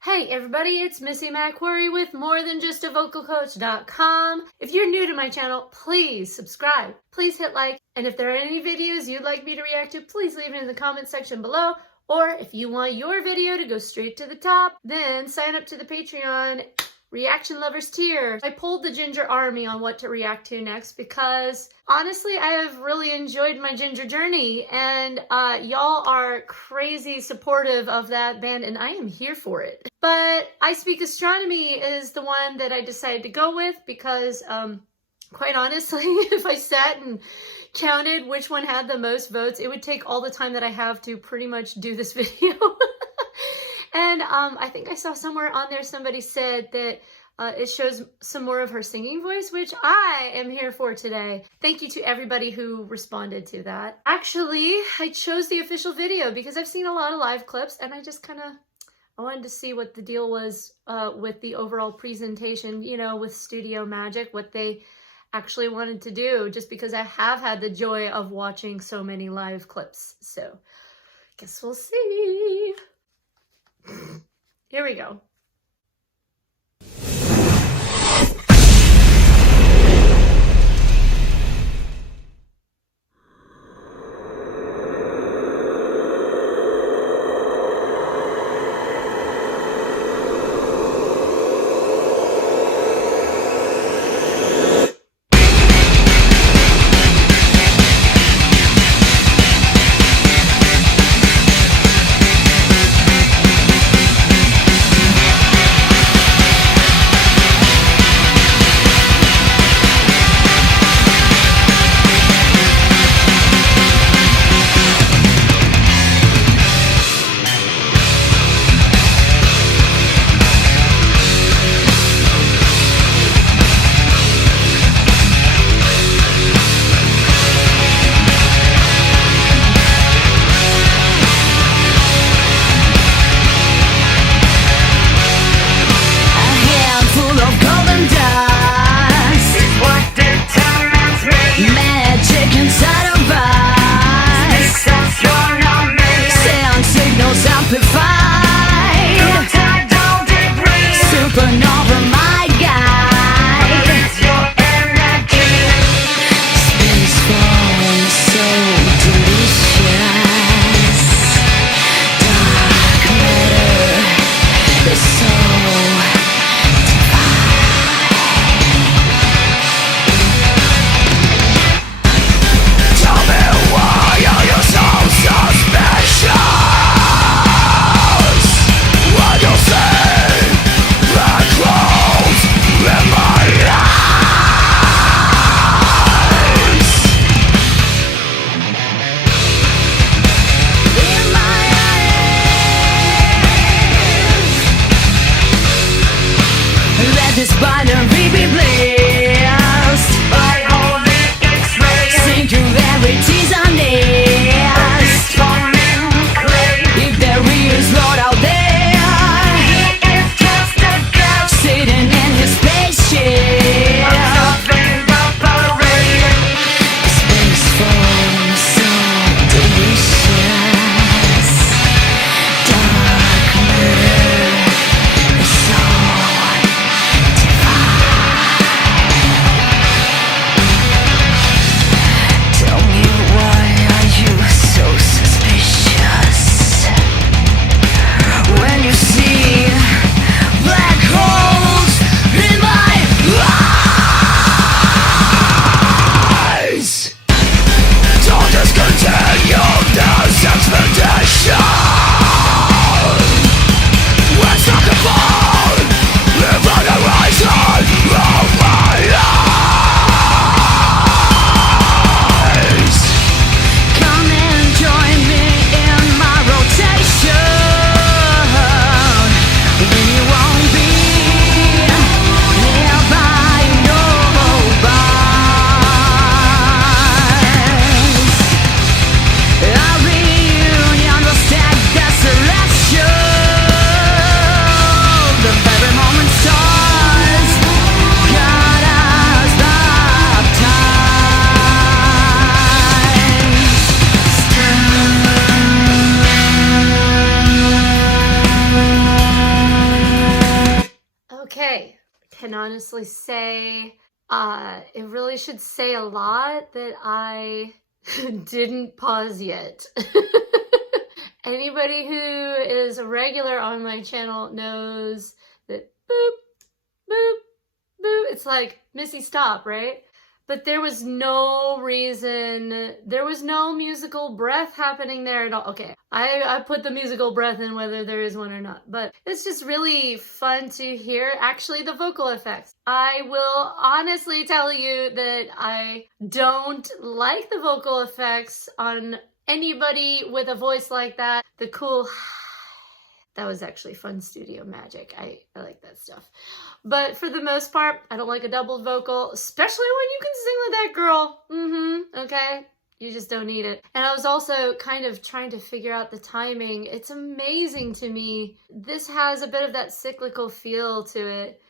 Hey everybody, it's Missy McQuarrie with morethanjustavocalcoach.com. If you're new to my channel, please subscribe, please hit like, and if there are any videos you'd like me to react to, please leave it in the comment section below. Or if you want your video to go straight to the top, then sign up to the Patreon Reaction Lovers tier. I polled the Jinjer army on what to react to next because honestly, I have really enjoyed my Jinjer journey, and y'all are crazy supportive of that band, and I am here for it. But I Speak Astronomy is the one that I decided to go with because quite honestly, if I sat and counted which one had the most votes, it would take all the time that I have to pretty much do this video. And I think I saw somewhere on there somebody said that it shows some more of her singing voice, which I am here for today. Thank you to everybody who responded to that. Actually, I chose the official video because I've seen a lot of live clips, and I just I wanted to see what the deal was with the overall presentation, you know, with Studio Magic, what they actually wanted to do, just because I have had the joy of watching so many live clips. So, guess we'll see. Here we go. This binary be blessed by holy X-rays, singularities are nest. If there is Lord out there, he is just a ghost sitting in his spaceship, observing the parade. Space forms so delicious, dark matter is so divine. Okay, I can honestly say it really should say a lot that I didn't pause yet. Anybody who is a regular on my channel knows that boop, boop, boop, it's like, Missy, stop, right? But there was no reason, there was no musical breath happening there at all. Okay, I put the musical breath in whether there is one or not, but it's just really fun to hear actually the vocal effects. I will honestly tell you that I don't like the vocal effects on anybody with a voice like that. The cool that was actually fun studio magic. I like that stuff. But for the most part, I don't like a double vocal, especially when you can sing like that girl. Okay? You just don't need it. And I was also kind of trying to figure out the timing. It's amazing to me. This has a bit of that cyclical feel to it.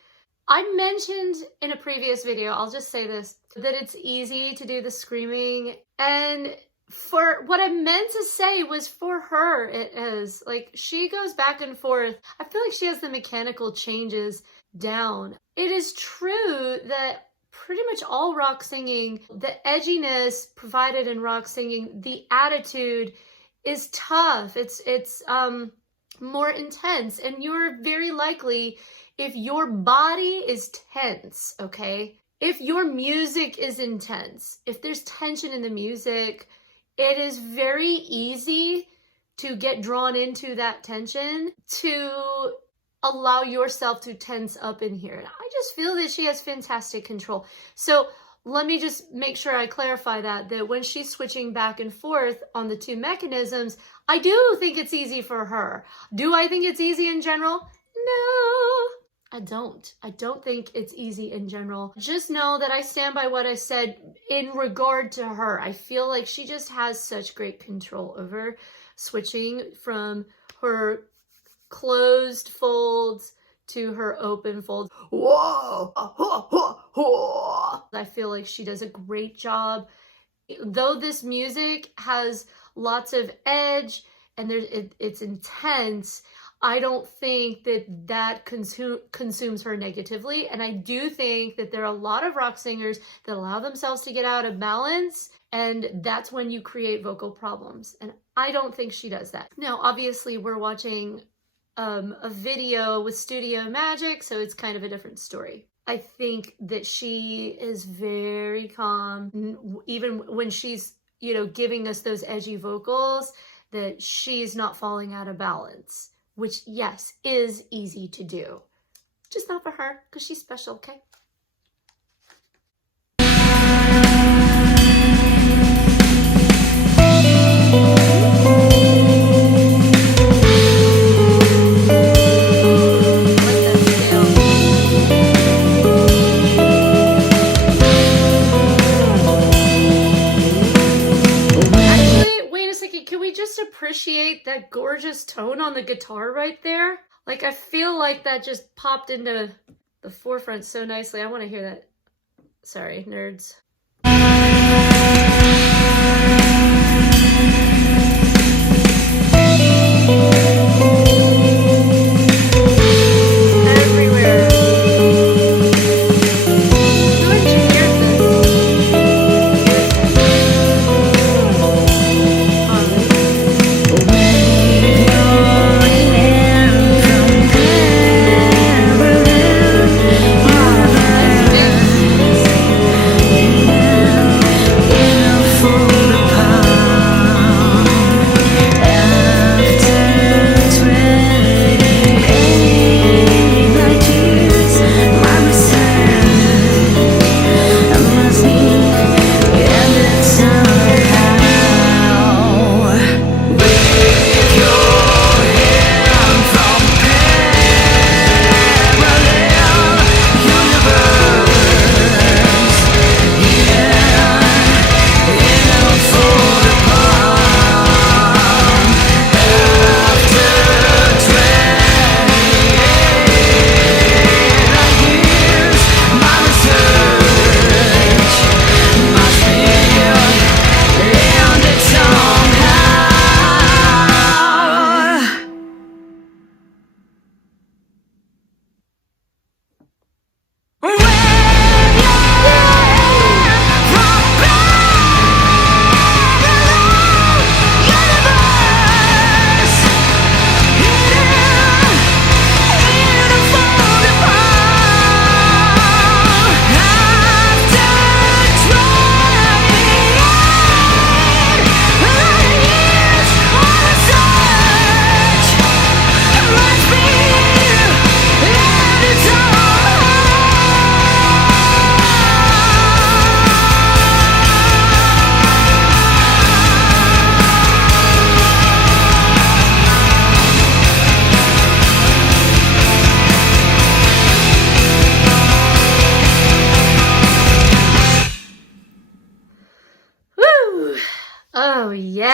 I mentioned in a previous video, I'll just say this, that it's easy to do the screaming, and for what I meant to say was for her, it is. Like, she goes back and forth. I feel like she has the mechanical changes down. It is true that pretty much all rock singing, the edginess provided in rock singing, the attitude is tough. It's more intense, and you're very likely, if your body is tense, okay? If your music is intense, if there's tension in the music, it is very easy to get drawn into that tension, to allow yourself to tense up in here. And I just feel that she has fantastic control. So let me just make sure I clarify that when she's switching back and forth on the two mechanisms, I do think it's easy for her. Do I think it's easy in general? No. I don't think it's easy in general. Just know that I stand by what I said in regard to her. I feel like she just has such great control over switching from her closed folds to her open folds. Whoa! I feel like she does a great job. Though this music has lots of edge and it's intense, I don't think that consumes her negatively. And I do think that there are a lot of rock singers that allow themselves to get out of balance, and that's when you create vocal problems. And I don't think she does that. Now, obviously, we're watching a video with studio magic, so it's kind of a different story. I think that she is very calm, even when she's, giving us those edgy vocals, that she's not falling out of balance. Which, yes, is easy to do. Just not for her, because she's special, okay? Appreciate that gorgeous tone on the guitar right there. Like, I feel like that just popped into the forefront so nicely. I want to hear that. Sorry, nerds. Fall apart.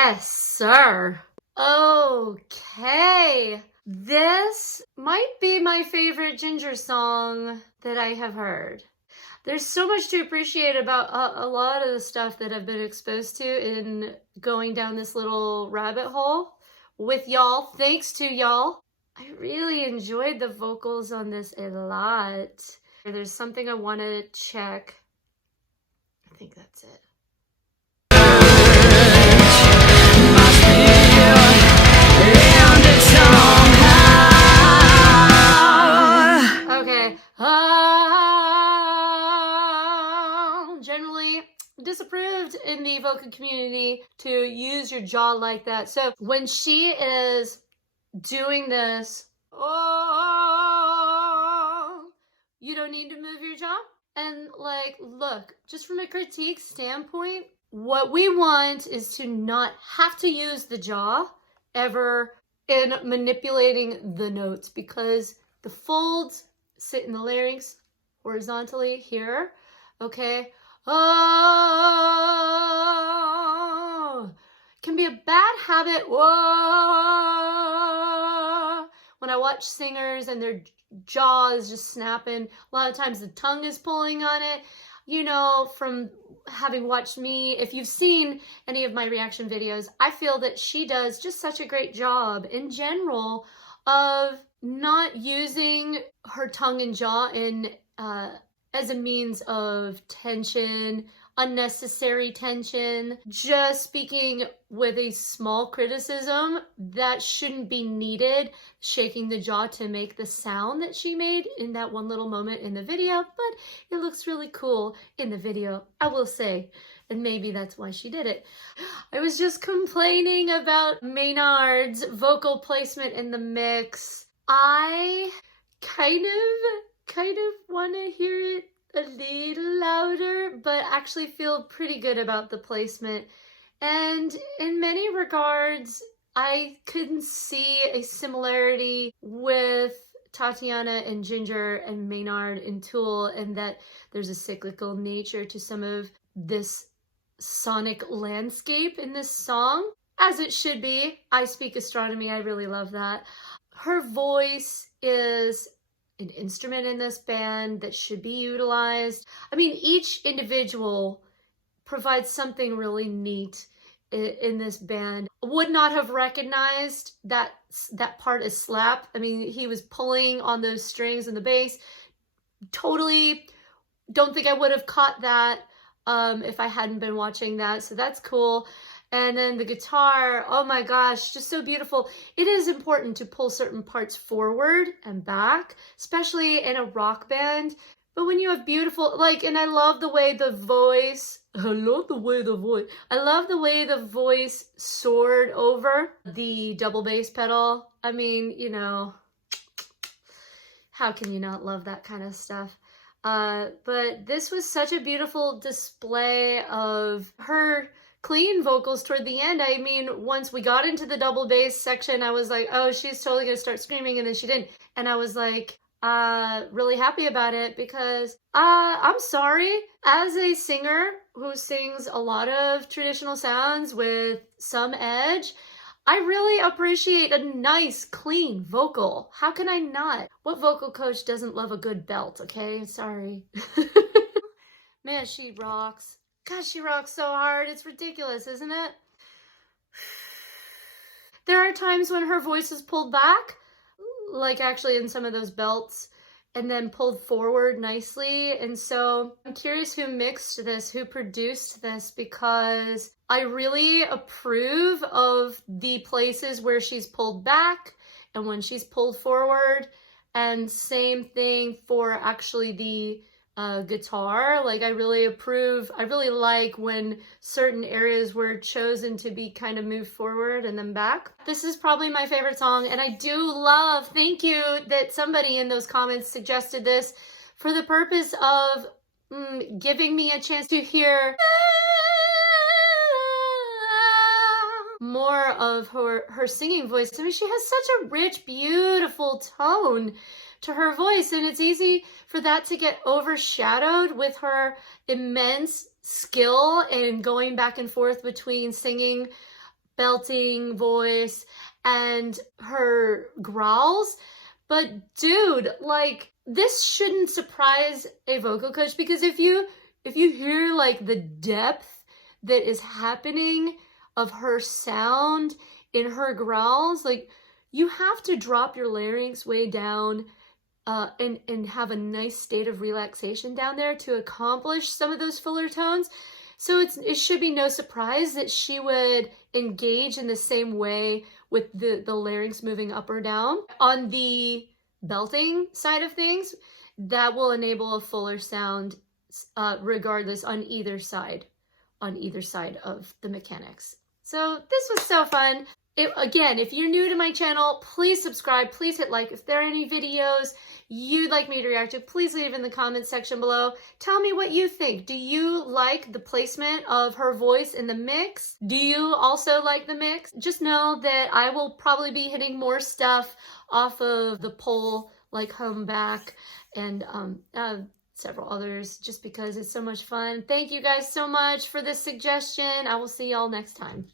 Yes, sir. Okay. This might be my favorite Jinjer song that I have heard. There's so much to appreciate about a lot of the stuff that I've been exposed to in going down this little rabbit hole with y'all. Thanks to y'all. I really enjoyed the vocals on this a lot. There's something I want to check. I think that's it. Okay. Generally disapproved in the vocal community to use your jaw like that. So when she is doing this, you don't need to move your jaw. And like, look, just from a critique standpoint, what we want is to not have to use the jaw ever in manipulating the notes, because the folds sit in the larynx horizontally here, okay? Oh, can be a bad habit. Whoa, when I watch singers and their jaw is just snapping, a lot of times the tongue is pulling on it. You know, from having watched me, if you've seen any of my reaction videos, I feel that she does just such a great job in general of not using her tongue and jaw in as a means of tension, unnecessary tension. Just speaking with a small criticism, that shouldn't be needed, shaking the jaw to make the sound that she made in that one little moment in the video, but it looks really cool in the video, I will say, and maybe that's why she did it. I was just complaining about Maynard's vocal placement in the mix. I kind of want to hear it a little louder, but actually feel pretty good about the placement. And in many regards, I couldn't see a similarity with Tatyana and Jinjer and Maynard and Tool, and that there's a cyclical nature to some of this sonic landscape in this song, as it should be. I speak astronomy, I really love that. Her voice is an instrument in this band that should be utilized. I mean, each individual provides something really neat in this band. Would not have recognized that part as slap. I mean, he was pulling on those strings in the bass. Totally don't think I would have caught that if I hadn't been watching that. So that's cool. And then the guitar, oh my gosh, just so beautiful. It is important to pull certain parts forward and back, especially in a rock band. But when you have beautiful, like, and I love the way the voice, soared over the double bass pedal. I mean, you know, how can you not love that kind of stuff? But this was such a beautiful display of her clean vocals toward the end. I mean, once we got into the double bass section, I was like, oh, she's totally gonna start screaming, and then she didn't. And I was like, really happy about it, because I'm sorry, as a singer who sings a lot of traditional sounds with some edge, I really appreciate a nice, clean vocal. How can I not? What vocal coach doesn't love a good belt, okay? Sorry. Man, she rocks. Gosh, she rocks so hard. It's ridiculous, isn't it? There are times when her voice is pulled back, like actually in some of those belts, and then pulled forward nicely. And so I'm curious who mixed this, who produced this, because I really approve of the places where she's pulled back and when she's pulled forward. And same thing for actually the guitar. Like, I really approve, I really like when certain areas were chosen to be kind of moved forward and then back. This is probably my favorite song, and I do love, thank you that somebody in those comments suggested this for the purpose of giving me a chance to hear more of her singing voice. I mean, she has such a rich, beautiful tone to her voice, and it's easy for that to get overshadowed with her immense skill in going back and forth between singing belting voice and her growls. But dude, like, this shouldn't surprise a vocal coach, because if you hear like the depth that is happening of her sound in her growls, like, you have to drop your larynx way down and have a nice state of relaxation down there to accomplish some of those fuller tones. So it should be no surprise that she would engage in the same way with the larynx moving up or down. On the belting side of things, that will enable a fuller sound regardless on either side of the mechanics. So this was so fun. Again, if you're new to my channel, please subscribe, please hit like. If there are any videos you'd like me to react to, please leave in the comments section below. Tell me what you think. Do you like the placement of her voice in the mix? Do you also like the mix? Just know that I will probably be hitting more stuff off of the poll, like Home Back and several others, just because it's so much fun. Thank you guys so much for this suggestion. I will see y'all next time.